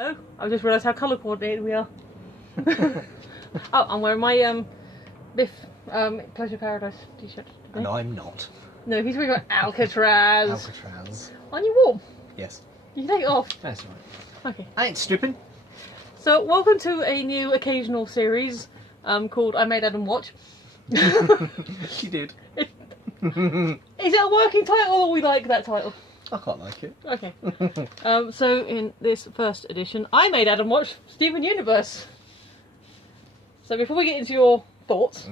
Oh, I just realised how colour coordinated we are. Oh, I'm wearing my Biff Pleasure Paradise t-shirt today. No, I'm not. No, he's wearing my Alcatraz. Alcatraz. Aren't you warm? Yes. You can take it off. That's right. Okay. I ain't stripping. So, welcome to a new occasional series called I Made Adam Watch. She did. Is it a working title or we like that title? I quite like it. Okay. So in this first edition, I made Adam watch Steven Universe. So before we get into your thoughts,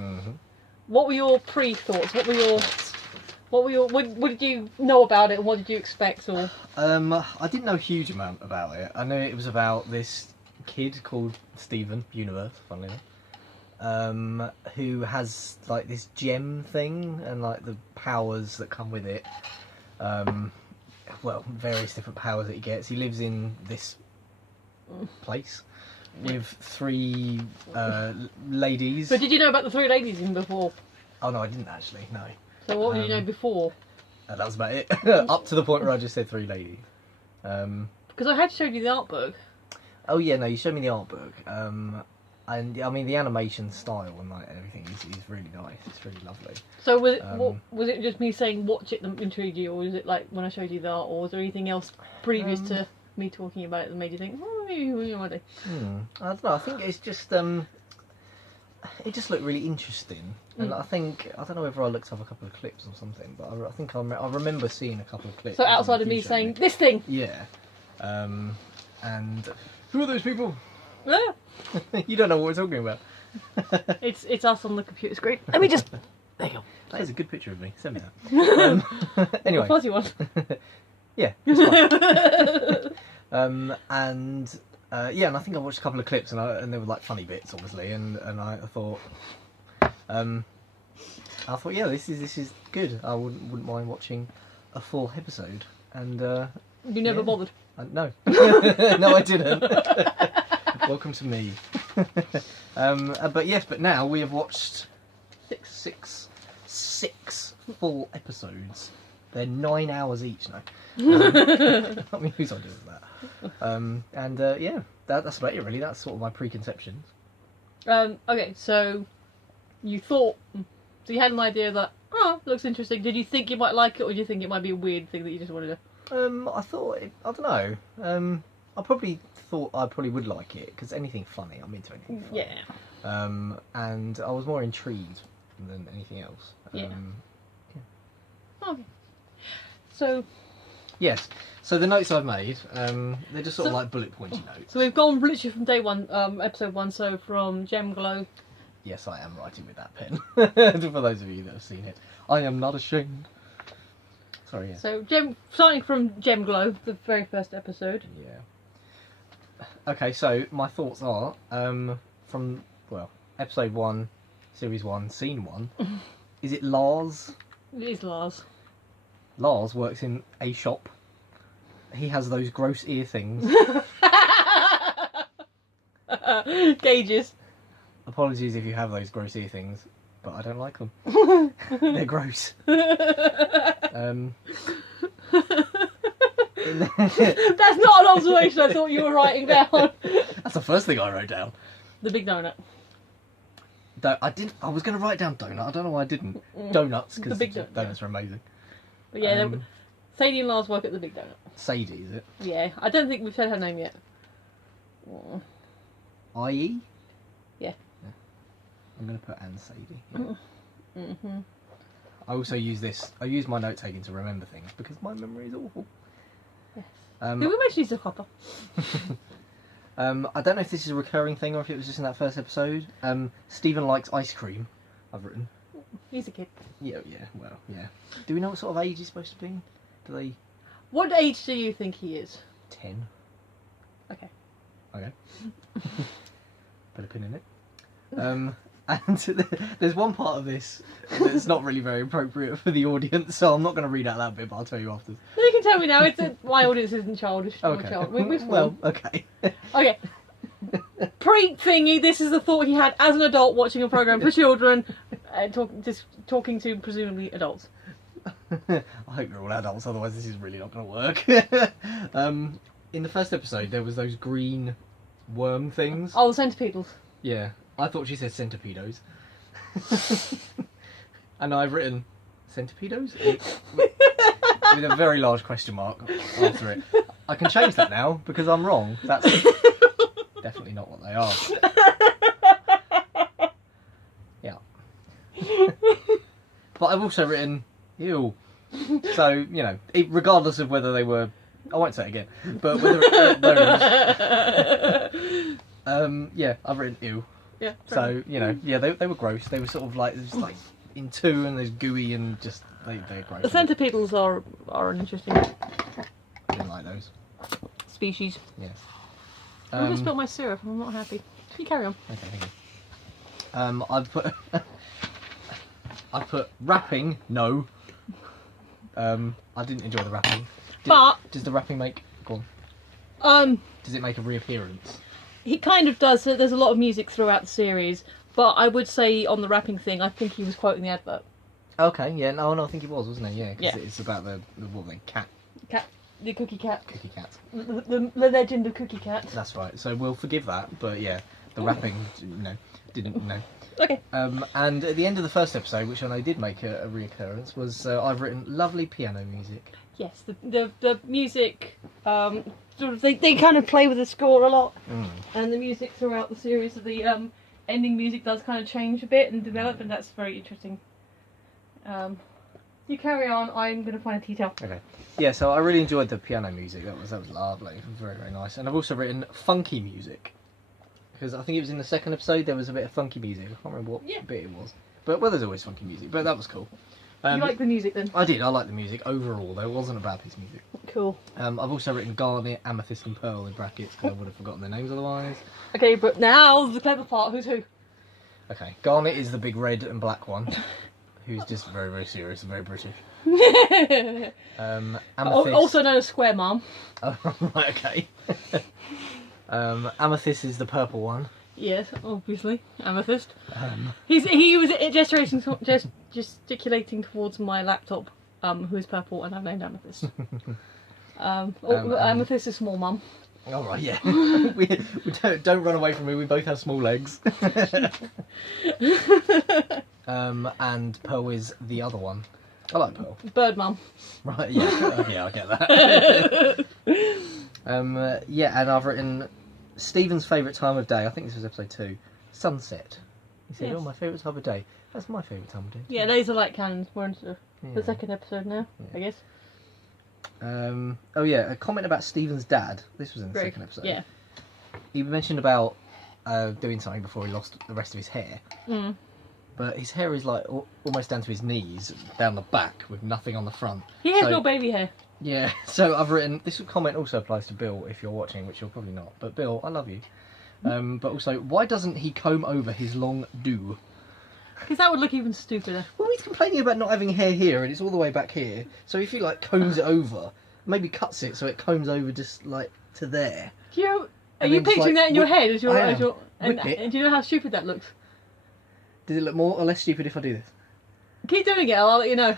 what were your pre-thoughts? What did you know about it and what did you expect? Or I didn't know a huge amount about it. I knew it was about this kid called Steven Universe, funnily enough, who has like this gem thing and like the powers that come with it. Well, various different powers that he gets. He lives in this place with three ladies. But did you know about the three ladies even before? Oh no, I didn't actually. No. So what did you know before? That was about it. Up to the point where I just said three ladies. Because I had showed you the art book. Oh yeah, no, you showed me the art book. And I mean the animation style and like everything is really nice. It's really lovely. So was it just me saying watch it that intrigued you, or was it like when I showed you the art, or was there anything else previous to me talking about it that made you think, oh, maybe we might do? I don't know. I think it's just it just looked really interesting, and I don't know whether I looked up a couple of clips or something, but I think I remember seeing a couple of clips. So outside of me saying this thing. Yeah. And who are those people? Yeah. You don't know what we're talking about. It's us on the computer screen. Let me just. There you go. That is a good picture of me. Send me that. Anyway. A fuzzy one. Yeah. It's fine. And I think I watched a couple of clips and there were like funny bits, obviously, and I thought, yeah, this is good. I wouldn't mind watching a full episode. And you never bothered. No, no, I didn't. Welcome to me. But now we have watched six full episodes. They're 9 hours each now. I mean, whose idea was that? That's about it really. That's sort of my preconceptions. Okay, so you thought, so you had an idea that, looks interesting. Did you think you might like it, or did you think it might be a weird thing that you just wanted to? I thought, I don't know. I probably thought I probably would like it because anything funny, I'm into anything funny. Yeah. And I was more intrigued than anything else. Yeah. Okay. So. Yes. So the notes I've made, they're just sort of like bullet pointy notes. So we've gone literally from day one, episode 1. So from Gem Glow. Yes, I am writing with that pen. For those of you that have seen it, I am not ashamed. Sorry. Yeah. So starting from Gem Glow, the very first episode. Yeah. Okay, so my thoughts are from episode 1, series 1, scene 1. Is it Lars? It is Lars. Lars works in a shop. He has those gross ear things. Gauges. Apologies if you have those gross ear things, but I don't like them. They're gross. That's not an observation I thought you were writing down. That's the first thing I wrote down. The big donut. I was going to write down donut. I don't know why I didn't. Donuts, because donuts are amazing. But yeah, Sadie and Lars work at the big donut. Sadie, is it? Yeah, I don't think we've said her name yet. I.E.? Yeah. I'm going to put Anne Sadie. Yeah. I also use my note taking to remember things because my memory is awful. Yes. Who we mentioned is a copper. I don't know if this is a recurring thing or if it was just in that first episode. Stephen likes ice cream, I've written. He's a kid. Yeah, well, yeah. Do we know what sort of age he's supposed to be? What age do you think he is? 10. Okay. Put a pin in it. And there's one part of this that's not really very appropriate for the audience, so I'm not going to read out that bit, but I'll tell you after. You can tell me now. My audience isn't childish. Okay. Well, okay. Okay. Pre-thingy, this is the thought he had as an adult watching a program for children, talking to presumably adults. I hope you're all adults, otherwise this is really not going to work. in the first episode there was those green worm things. Oh, the centipedals. Yeah, I thought she said centipedos. And I've written centipedos with a very large question mark after it. I can change that now because I'm wrong. That's definitely not what they are. Yeah. But I've also written ew. So, you know, regardless of whether they were, I won't say it again, but whether yeah, I've written ew. Yeah. So, you know, yeah, they were gross. They were sort of like, just like in two, and there's gooey and just, they're gross. The centipedals are an interesting I didn't like those. species. Yeah. I'm gonna spill my syrup. I'm not happy. You carry on. Okay, thank you. I've put rapping, no. I didn't enjoy the rapping. Does the rapping make... Go on. Does it make a reappearance? He kind of does. There's a lot of music throughout the series, but I would say on the rapping thing, I think he was quoting the advert. Okay, yeah, no, I think it was, wasn't it? Yeah, because Yeah. it's about the cat. The Cookie Cat. Cookie cat. The legend of Cookie Cat. That's right. So we'll forgive that, but yeah, the rapping, didn't. Okay. And at the end of the first episode, which I know did make a reoccurrence, was I've written lovely piano music. Yes, the music, sort of they kind of play with the score a lot, and the music throughout the series, the ending music does kind of change a bit and develop, and that's very interesting. You carry on. I'm going to find a detail. Okay. Yeah, so I really enjoyed the piano music. That was lovely. It was very, very nice. And I've also written funky music. Because I think it was in the second episode there was a bit of funky music. I can't remember what bit it was. But, well, there's always funky music. But that was cool. You like the music then? I did. I like the music overall. There wasn't a bad piece of music. Cool. I've also written Garnet, Amethyst and Pearl in brackets because I would have forgotten their names otherwise. Okay, but now the clever part. Who's who? Okay. Garnet is the big red and black one. Who's just very, very serious and very British. Amethyst... Also known as Square Mom. Oh, right, okay. Amethyst is the purple one. Yes, obviously. Amethyst. He was gesticulating towards my laptop, who is purple, and I've named Amethyst. Amethyst is small mum. All right, yeah. we don't run away from me. We both have small legs. And Pearl is the other one. I like Pearl. Bird mum. Right, yeah. Yeah, I get that. Yeah, and I've written Stephen's favourite time of day. I think this was episode 2. Sunset. He said, Yes. "Oh, my favourite time of day." That's my favourite time of day. Yeah, laser light cannons. We're into Yeah. the second episode now, I guess. Oh yeah, a comment about Stephen's dad. This was in the Greg. second episode. Yeah. He mentioned about doing something before he lost the rest of his hair. But his hair is like almost down to his knees, down the back, with nothing on the front. He has no baby hair. Yeah, so I've written, this comment also applies to Bill if you're watching, which you're probably not. But Bill, I love you. But also, why doesn't he comb over his long do? Because that would look even stupider. Well, he's complaining about not having hair here, and it's all the way back here. So if he like combs it over, maybe cuts it so it combs over just like to there. Do you, are And you then just, picturing like, that in your whip- head as your, I as your am. and, Whip it. and do you know how stupid that looks? Does it look more or less stupid if I do this? Keep doing it, I'll let you know.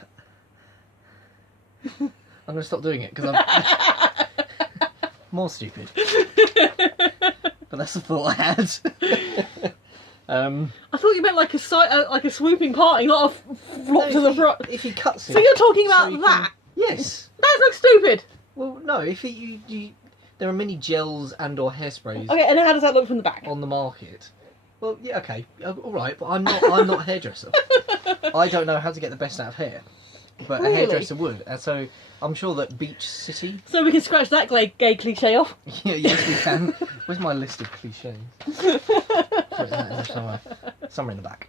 I'm going to stop doing it because I'm more stupid. But that's the thought I had. I thought you meant like a swooping parting, not a flop to the front. If he cuts it. So you're talking about he can- that? Yes. That looks stupid. Well, no. If you there are many gels and or hairsprays Okay, and how does that look from the back? on the market. Well, yeah, okay, all right, but I'm not a hairdresser. I don't know how to get the best out of hair, but Really? a hairdresser would, and so I'm sure that Beach City. So we can scratch that gay cliche off. Yeah, yes, we can. Where's my list of cliches? Somewhere in the back.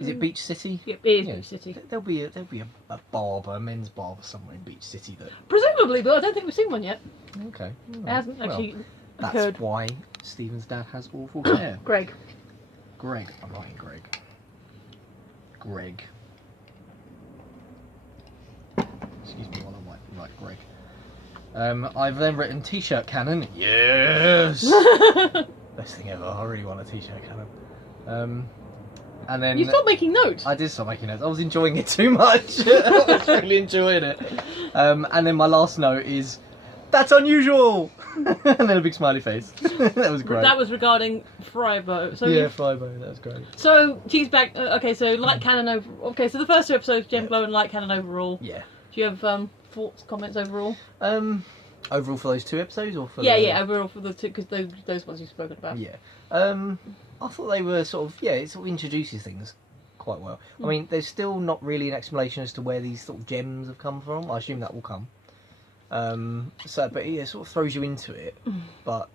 Is it Beach City? Yep, it is Yeah. Beach City. There'll be a barber, a men's barber somewhere in Beach City that. Presumably, but I don't think we've seen one yet. Okay. It hasn't actually That's occurred. why Stephen's dad has awful hair. Greg. Greg. I'm writing Greg. Greg. Excuse me while I write Greg. I've then written T-shirt cannon. Yes! Best thing ever. I really want a T-shirt cannon. And then You stopped making notes. I did stop making notes. I was enjoying it too much. I was really enjoying it. And then my last note is, that's unusual! And then a big smiley face. That was great. That was regarding Frybo. So yeah, Frybo, that was great. So she's back. Okay, so light cannon over. Okay, so the first 2 episodes, Gem Glow and light cannon overall. Yeah. Do you have thoughts, comments overall? Overall for those 2 episodes or for Yeah, overall for the 2, because those ones you've spoken about. Yeah. I thought they were sort of, it sort of introduces things quite well. I mean, there's still not really an explanation as to where these sort of gems have come from. I assume that will come. But it sort of throws you into it. But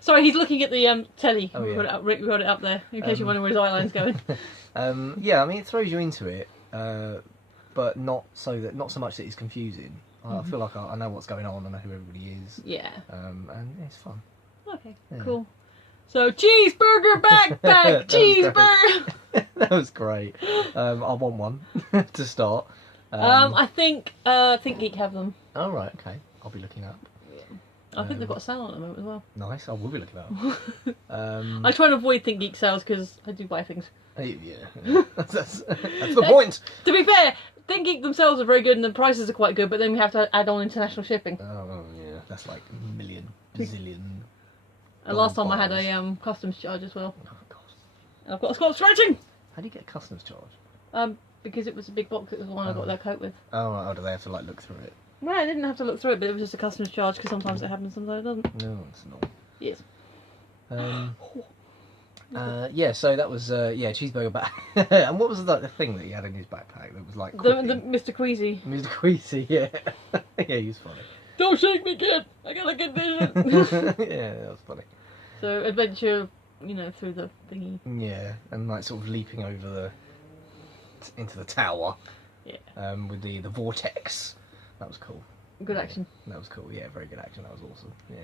Sorry, he's looking at the telly. Oh, yeah. We got it up there in case you're wondering where his eyeline's going. I mean, it throws you into it, but not so much that it's confusing. I feel like I know what's going on. I know who everybody is. Yeah. And it's fun. Okay. Yeah. Cool. So cheeseburger backpack, cheeseburger. That was great. I want one to start. I think ThinkGeek have them. Oh right, okay. I'll be looking up. I think they've got a sale on at the moment as well. Nice. I will be looking up. I try and avoid ThinkGeek sales because I do buy things. Yeah. That's the point. To be fair, ThinkGeek themselves are very good and the prices are quite good, but then we have to add on international shipping. Oh yeah, that's like a million, bazillion. And last time I had dollars. a customs charge as well. Oh god. And I've got a Scott scratching! How do you get a customs charge? Because it was a big box, it was the one I got that coat with. Oh right. Oh, do they have to like look through it? No, I didn't have to look through it, but it was just a customs charge because sometimes it happens, sometimes it doesn't. No, it's not. Yes. So that was cheeseburger back. And what was the thing that he had in his backpack that was like The quipping? Mr. Queasy. Mr. Queasy, yeah. Yeah, he was funny. Don't shake me, kid! I got a good vision! Yeah, that was funny. So, adventure, through the thingy. Yeah, and like sort of leaping over into the tower. Yeah. With the vortex. That was cool. Good action. That was cool. Yeah, very good action. That was awesome. Yeah.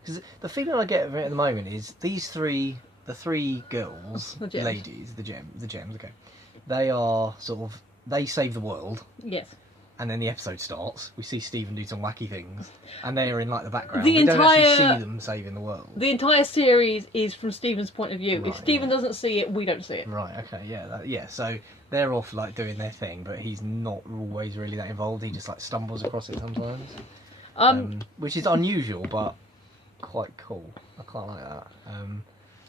Because the feeling I get of it at the moment is the three girls, The gems. ladies, the gems. Okay, they are they save the world. Yes. And then the episode starts. We see Stephen do some wacky things, and they are in like the background. The we don't actually entire- see them saving the world. The entire series is from Stephen's point of view. Right, If Stephen yeah. doesn't see it, we don't see it. Right. Okay. Yeah. So they're off like doing their thing, but he's not always really that involved. He just like stumbles across it sometimes, which is unusual, but quite cool. I quite like that.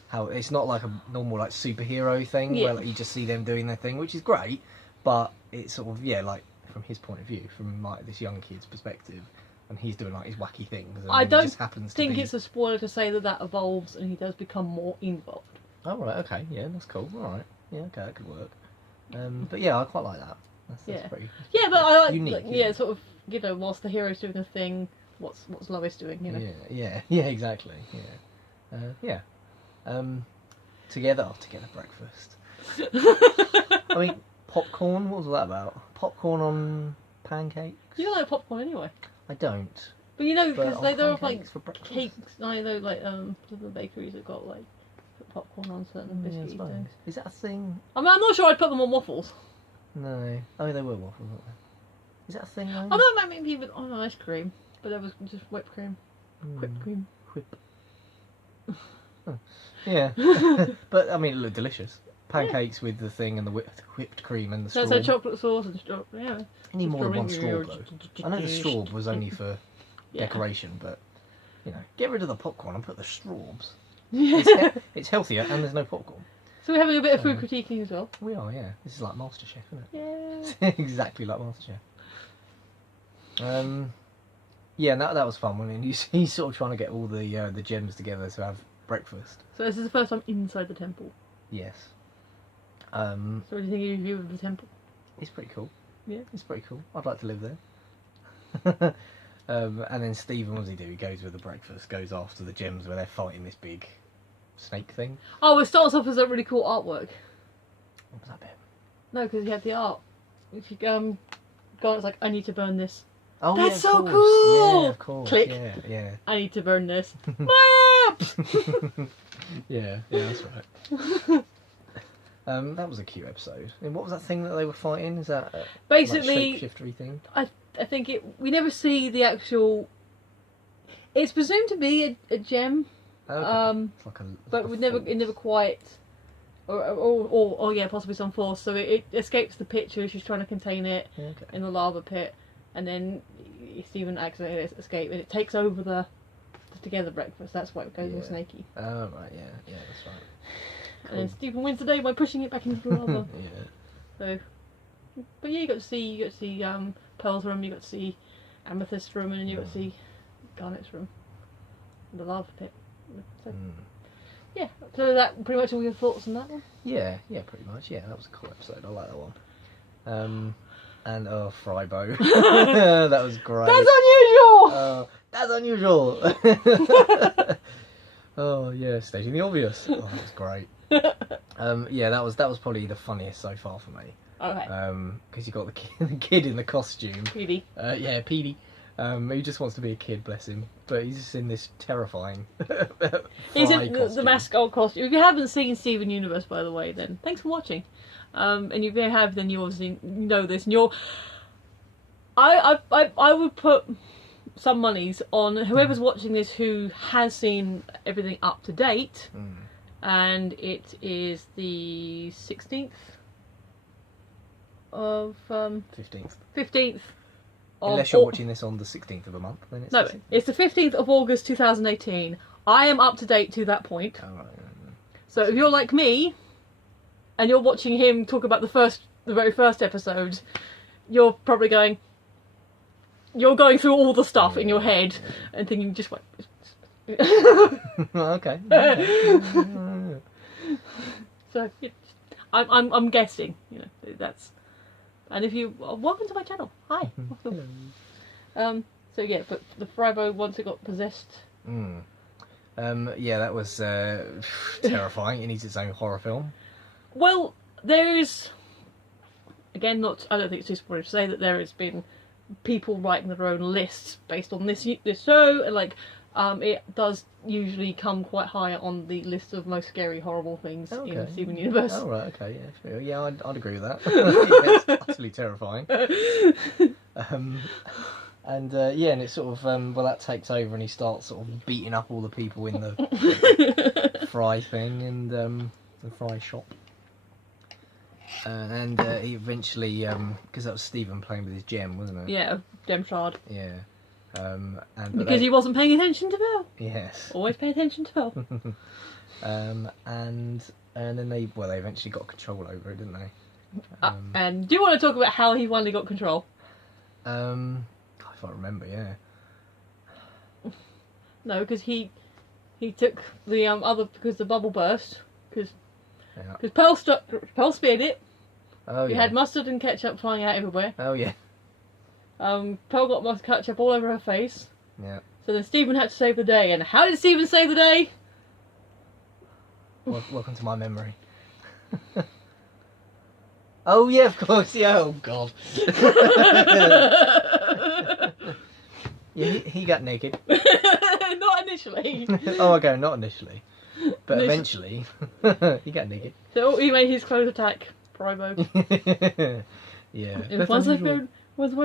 How it's not like a normal like superhero thing Yeah. where like, you just see them doing their thing, which is great, but it's sort of like from his point of view, from like this young kid's perspective, and he's doing like his wacky things. And I he don't just happens think to be... it's a spoiler to say that evolves and he does become more involved. Oh right, okay, yeah, that's cool. All right, yeah, okay, that could work. But yeah, I quite like that. That's Yeah. pretty. Yeah, but I like, Unique, like, isn't yeah, it? sort of, whilst the hero's doing the thing, what's Lois doing, Yeah, exactly. Yeah. Together breakfast. I mean, popcorn. What was that about? Popcorn on pancakes. You don't like popcorn anyway. I don't. But But because on they're like pancakes for breakfast. cakes, the bakeries have got like put popcorn on certain Yeah, I biscuits suppose. things. Is that a thing? I mean, I'm not sure I'd put them on waffles. No. Oh, they were waffles, weren't they? Is that a thing? Though? I don't know, maybe with ice cream, but there was just whipped cream. Hmm. Whipped cream. Whip. Oh. Yeah. But I mean, it looked delicious. Pancakes with the thing and the whipped cream and the So straw. it's like chocolate sauce and straw. Yeah. I need more than one straw Strawberry. though. I know the straw was only for Yeah. decoration, but get rid of the popcorn and put the straws. Yeah. It's healthier and there's no popcorn. So we're having a bit of food critiquing as well. We are, yeah. This is like MasterChef, isn't it? Yeah. Exactly like MasterChef. Yeah, and that was fun. When he's sort of trying to get all the gems together to have breakfast. So this is the first time inside the temple. Yes. So what do you think of your view of the temple? It's pretty cool. Yeah. It's pretty cool. I'd like to live there. And then Stephen, what does he do? He goes with the breakfast, goes after the gems where they're fighting this big snake thing. Oh, it starts off as a really cool artwork. What was that bit? No, because you had the art. If you go, it's like, I need to burn this. Oh, That's yeah, of so course. cool! Yeah, of course. Click. Yeah, I need to burn this. Maps! yeah, that's right. That was a cute episode. And what was that thing that they were fighting? Is that Basically, like shapeshiftery thing? I think we never see the actual. It's presumed to be a gem, Okay. It's like but like we a never force. it never quite or yeah, possibly some force. So it escapes the picture. She's trying to contain it Okay. in the lava pit, and then Stephen accidentally escapes, and it takes over the Together breakfast. That's why it goes all Yeah. snaky. Oh right, yeah, that's right. And then Stephen wins the day by pushing it back into the lava. Yeah. So, but yeah, you got to see Pearl's room, you got to see Amethyst's room, and you got to see Garnet's room, the lava pit. So, yeah, so that pretty much all your thoughts on that one. Yeah, pretty much. Yeah, that was a cool episode. I like that one. And Frybo, that was great. That's unusual. That's unusual. Oh yeah, stating the obvious. Oh, that was great. Yeah, that was probably the funniest so far for me. Okay. Because you got the kid in the costume. Petey. Yeah, Petey. He just wants to be a kid, bless him. But he's just in this terrifying. He's fry in the costume. mascot costume. If you haven't seen Steven Universe, by the way, then thanks for watching. And if you have, then you obviously know this. And I would put some monies on whoever's watching this who has seen everything up to date, and it is the 16th of 15th. Unless you're watching this on the 16th of a month, then it's No, the 16th. it's the 15th of August 2018. I am up to date to that point. Oh, right. So if you're like me, and you're watching him talk about the very first episode, you're probably you're going through all the stuff in your head and thinking, just wait. Okay. So I'm guessing, that's. And if you welcome to my channel, hi. So yeah, but the Frybo, once it got possessed. Yeah, that was terrifying. It needs its own horror film. Well, there is, again, I don't think it's too spoiler to say that there has been people writing their own lists based on this show, and it does usually come quite high on the list of most scary, horrible things in Steven Universe. Oh right, okay, yeah, sure. Yeah, I'd agree with that. Yeah, it's utterly terrifying. And it sort of that takes over, and he starts sort of beating up all the people in the fry thing and the fry shop. And he eventually, because that was Stephen playing with his gem, wasn't it? Yeah, gem shard. Yeah. Because he wasn't paying attention to Pearl. Yes. Always pay attention to Pearl. And then they eventually got control over it, didn't they? And do you want to talk about how he finally got control? If I remember, yeah. No, because he took the because the bubble burst, because Pearl speared it. Oh You yeah. had mustard and ketchup flying out everywhere. Oh yeah. Pearl got mustard ketchup all over her face. Yeah. So then Stephen had to save the day. And how did Stephen save the day? Welcome to my memory. Oh yeah, of course. Yeah. Oh god. Yeah, he got naked. Not initially. Oh, okay, not initially, but eventually he got naked. So he made his clothes attack. Frybo. Yeah. And once I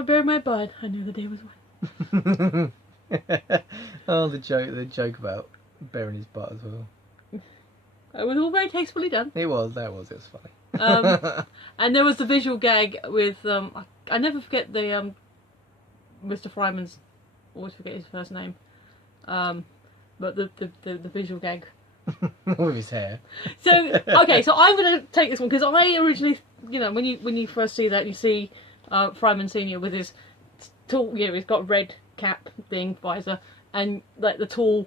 buried my bud, I knew the day was right. Oh, the joke about burying his butt as well. It was all very tastefully done. It was funny. And there was the visual gag with I never forget the Mr. Fryman's, always forget his first name, but the visual gag with his hair. So okay, so I'm gonna take this one because I originally, when you first see that, you see Fryman Senior with his tall, he's got a red cap thing, visor, and like the tall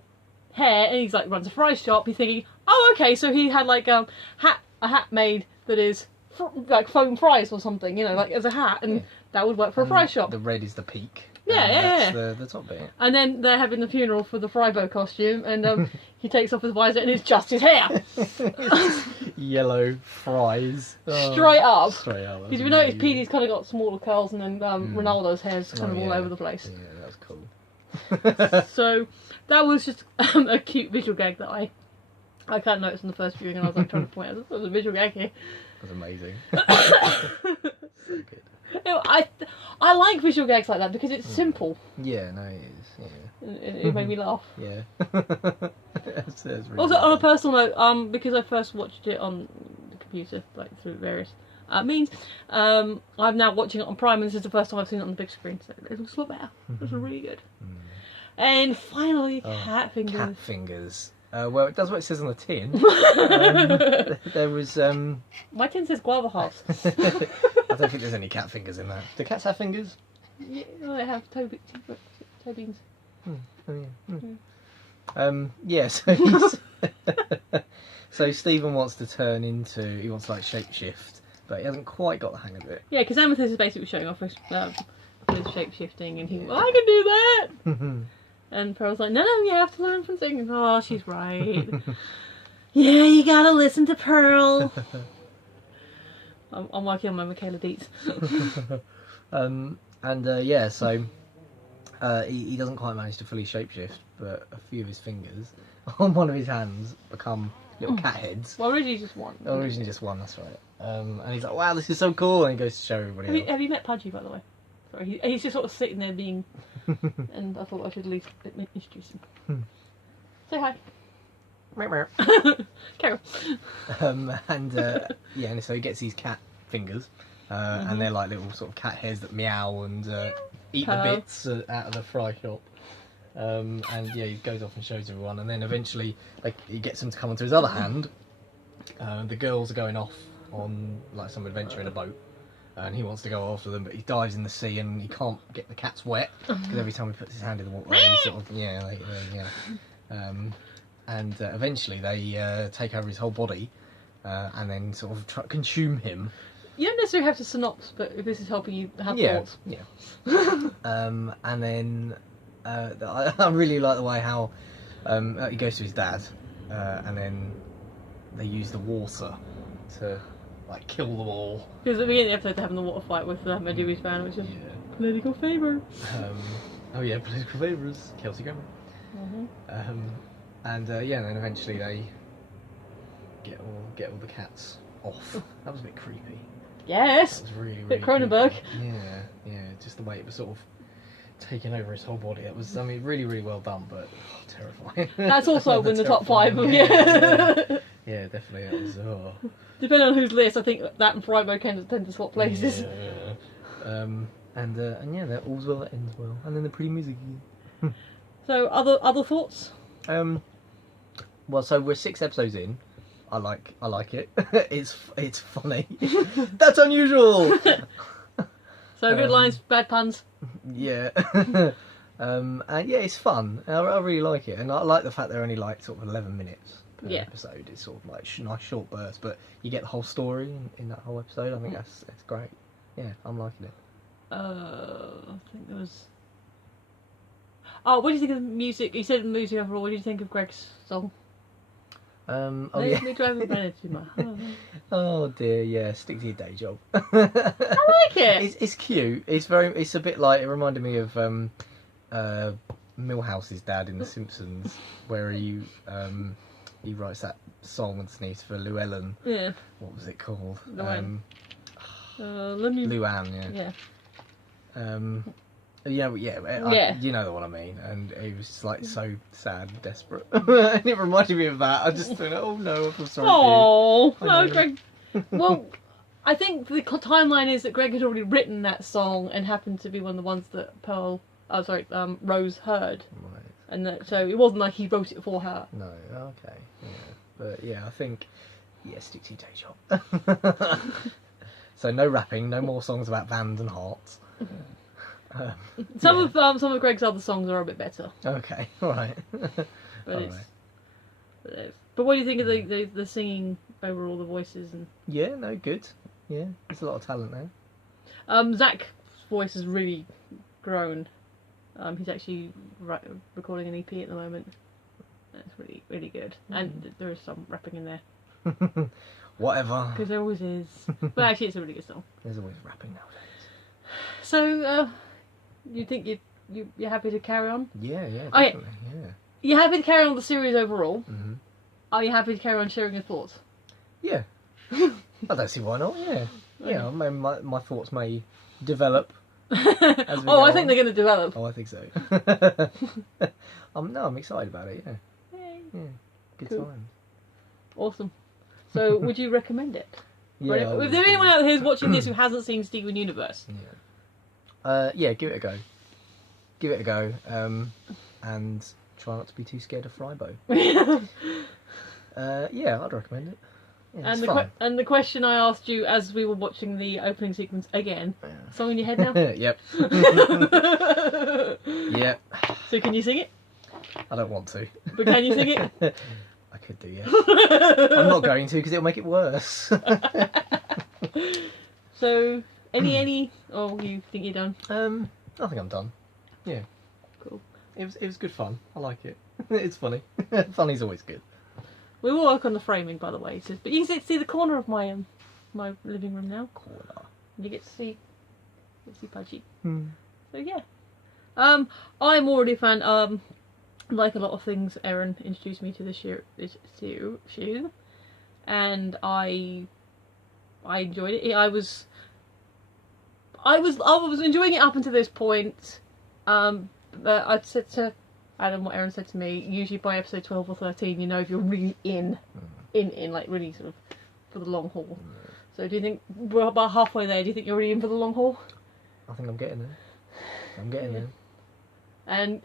hair, and he's like runs a fry shop. You're thinking, oh okay, so he had like a hat made that is like foam fries or something, like as a hat, and that would work for a fry shop. The red is the peak. Yeah. That's the top bit. And then they're having the funeral for the Frybo costume, and he takes off his visor, and it's just his hair. Yellow fries. Oh, Straight up. Straight up. Because we noticed Petey's kind of got smaller curls, and then Ronaldo's hair's kind of all over the place. Yeah, that was cool. So that was just a cute visual gag that I kind of noticed in the first viewing, and I was like trying to point out there's a visual gag here. That was amazing. So good. I like visual gags like that because it's simple. Yeah, no, it is. Yeah. It made me laugh. Yeah. That's really Also, on a personal note, because I first watched it on use it like through various means. I'm now watching it on Prime, and this is the first time I've seen it on the big screen, so it looks a lot better. It looks really good. And finally, cat fingers. Cat fingers. Well, it does what it says on the tin. There was. My tin says guava hearts. I don't think there's any cat fingers in that. Do cats have fingers? Yeah, they have toe beans. Oh, yeah. Yeah, so he's so Stephen wants to turn into. He wants to like shapeshift, but he hasn't quite got the hang of it. Yeah, because Amethyst is basically showing off his shape shifting, and he, well, I can do that. And Pearl's like, no, you have to learn from singing. Oh, she's right. Yeah, you gotta listen to Pearl. I'm working on my Michaela Dietz. Yeah, so he doesn't quite manage to fully shapeshift, but a few of his fingers on one of his hands become little cat heads. Well, originally just one. Originally just one, that's right. And he's like, wow, this is so cool, and he goes to show everybody else. Have you met Pudgy, by the way? Sorry, he's just sort of sitting there being... and I thought I should at least introduce him. Say hi. Carol. And so he gets these cat fingers, and they're like little sort of cat heads that meow and eat the bits out of the fry shop. And yeah, he goes off and shows everyone, and then eventually he gets them to come onto his other hand. The girls are going off on like some adventure in a boat, and he wants to go after them, but he dives in the sea and he can't get the cats wet because every time he puts his hand in the water, he sort of eventually they take over his whole body and then sort of consume him. You don't necessarily have to synopsis, but if this is helping you have thoughts. Yeah. And then I really like the way how he goes to his dad, and then they use the water to like kill them all. Because at the beginning of the episode they're having the water fight with Medui's band, which is political favour. Political favours. Kelsey Grammer. And then eventually they get all the cats off. That was a bit creepy. Yes. That was really bit Cronenberg. Creepy. Yeah. Just the way it was sort of taking over his whole body. It was, I mean, really, really well done, but terrifying. That's also in the top 5. Yeah, definitely. That was. Depending on whose list, I think that and Friday tend to swap places. And that all's well that ends well, and then the pretty music. So, other thoughts? Well, so we're 6 episodes in. I like it. It's funny. That's unusual. So good lines, bad puns. Yeah. And yeah, it's fun. I really like it, and I like the fact they're only like sort of 11 minutes per episode. It's sort of like nice short bursts, but you get the whole story in that whole episode. I think that's great. Yeah, I'm liking it. I think there was. Oh, what do you think of the music? You said the music overall. What do you think of Greg's song? Me driving Bennett to my heart. Oh dear, yeah. Stick to your day job. I like it. It's cute. It's a bit like, it reminded me of Milhouse's dad in The Simpsons, where he writes that song and sneeze for Llewellyn. Yeah. What was it called? Luann. Luann. Yeah. You know the one I mean, and he was just like so sad and desperate, and it reminded me of that. I just thought, oh no, I'm sorry. Oh no, Greg. Well, I think the timeline is that Greg had already written that song and happened to be one of the ones that Rose heard, Right. and so it wasn't like he wrote it for her. No, okay, yeah, but yeah, I think stick to your day job. So no rapping, no more songs about vans and hearts. Some of Greg's other songs are a bit better. Okay, all right. But what do you think of the singing overall, the voices and? Yeah, no, good. Yeah, there's a lot of talent there. Zach's voice has really grown. He's actually recording an EP at the moment. That's really, really good, and there is some rapping in there. Whatever. Because there always is. But actually, it's a really good song. There's always rapping nowadays. So, you think you're happy to carry on? Yeah, definitely. Yeah. You're happy to carry on the series overall? Mm-hmm. Are you happy to carry on sharing your thoughts? Yeah. I don't see why not. Yeah. Yeah. My thoughts may develop. As we I think they're going to develop. Oh, I think so. I'm excited about it. Yeah. Yay. Yeah. Good Cool. times. Awesome. So, would you recommend it? Yeah. Right? I If would there's do. anyone out there who's watching this who hasn't seen Steven Universe, Yeah, give it a go. Give it a go, and try not to be too scared of Frybo. Yeah, I'd recommend it. Yeah, it's fun. and the question I asked you as we were watching the opening sequence again, Yeah. song in your head now? Yep. Yep. So can you sing it? I don't want to. But can you sing it? I could do, yeah. I'm not going to because it'll make it worse. So, any? Oh, you think you're done? I think I'm done. Yeah. Cool. It was good fun. I like it. It's funny. Funny's always good. We will work on the framing, by the way. So, but you can see the corner of my my living room now. Corner. You get to see Pudgy. Hmm. So yeah. I'm already a fan. Like a lot of things, Erin introduced me to this shoe, and I enjoyed it. I was enjoying it up until this point. But I'd said to Adam what Erin said to me. Usually by episode 12 or 13, you know if you're really in like really sort of for the long haul. So do you think we're about halfway there? Do you think you're really in for the long haul? I think I'm getting there. I'm getting there. And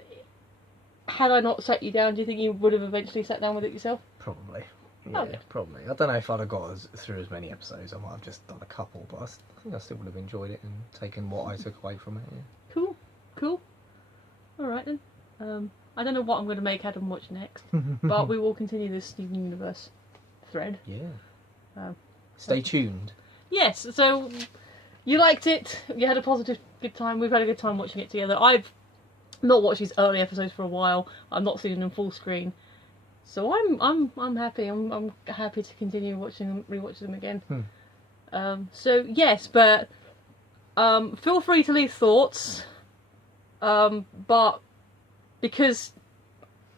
had I not sat you down, do you think you would have eventually sat down with it yourself? Probably. Yeah, Okay. probably. I don't know if I'd have got through as many episodes. I might have just done a couple, but I think I still would have enjoyed it and taken what I took away from it. Yeah. Cool. Alright then. I don't know what I'm going to make Adam watch next, but we will continue this Steven Universe thread. Yeah. Um, Stay tuned. Yes, so you liked it, you had a positive good time, we've had a good time watching it together. I've not watched these early episodes for a while, I've not seen them full screen. So I'm happy. I'm happy to continue watching them, rewatching them again. So yes, but feel free to leave thoughts. But because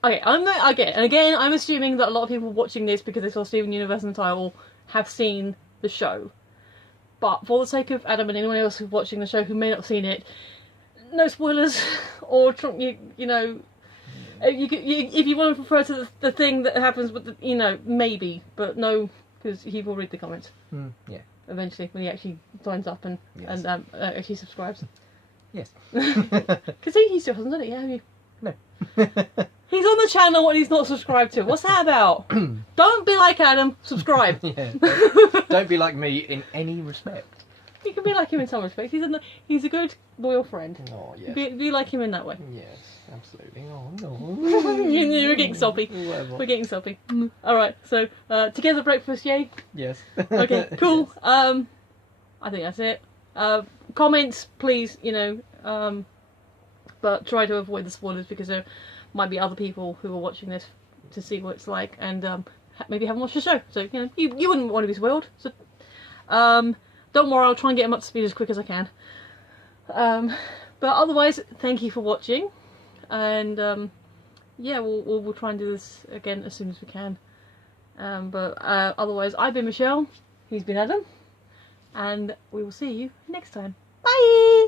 I'm assuming that a lot of people watching this because they saw Steven Universe in the title have seen the show. But for the sake of Adam and anyone else who's watching the show who may not have seen it, no spoilers, or you know. If you want to refer to the thing that happens with the, maybe, but no, because he will read the comments. Yeah. Eventually, when he actually signs up and actually subscribes. Yes. Because he still hasn't done it yet, have you? No. He's on the channel and he's not subscribed to. What's that about? Don't be like Adam. Subscribe. Yeah. Don't be like me in any respect. You can be like him in some respects. He's a good, loyal friend. Oh yes. Be like him in that way. Yes, absolutely. Oh no. You're getting soppy. Whatever. We're getting soppy. Alright, so together breakfast, yay? Yes. Okay, cool. I think that's it. Comments, please, but try to avoid the spoilers because there might be other people who are watching this to see what it's like and maybe haven't watched the show. So, you wouldn't want to be spoiled. So, don't worry, I'll try and get them up to speed as quick as I can. But otherwise, thank you for watching. And, yeah, we'll try and do this again as soon as we can. But otherwise, I've been Michelle. He's been Adam. And we will see you next time. Bye!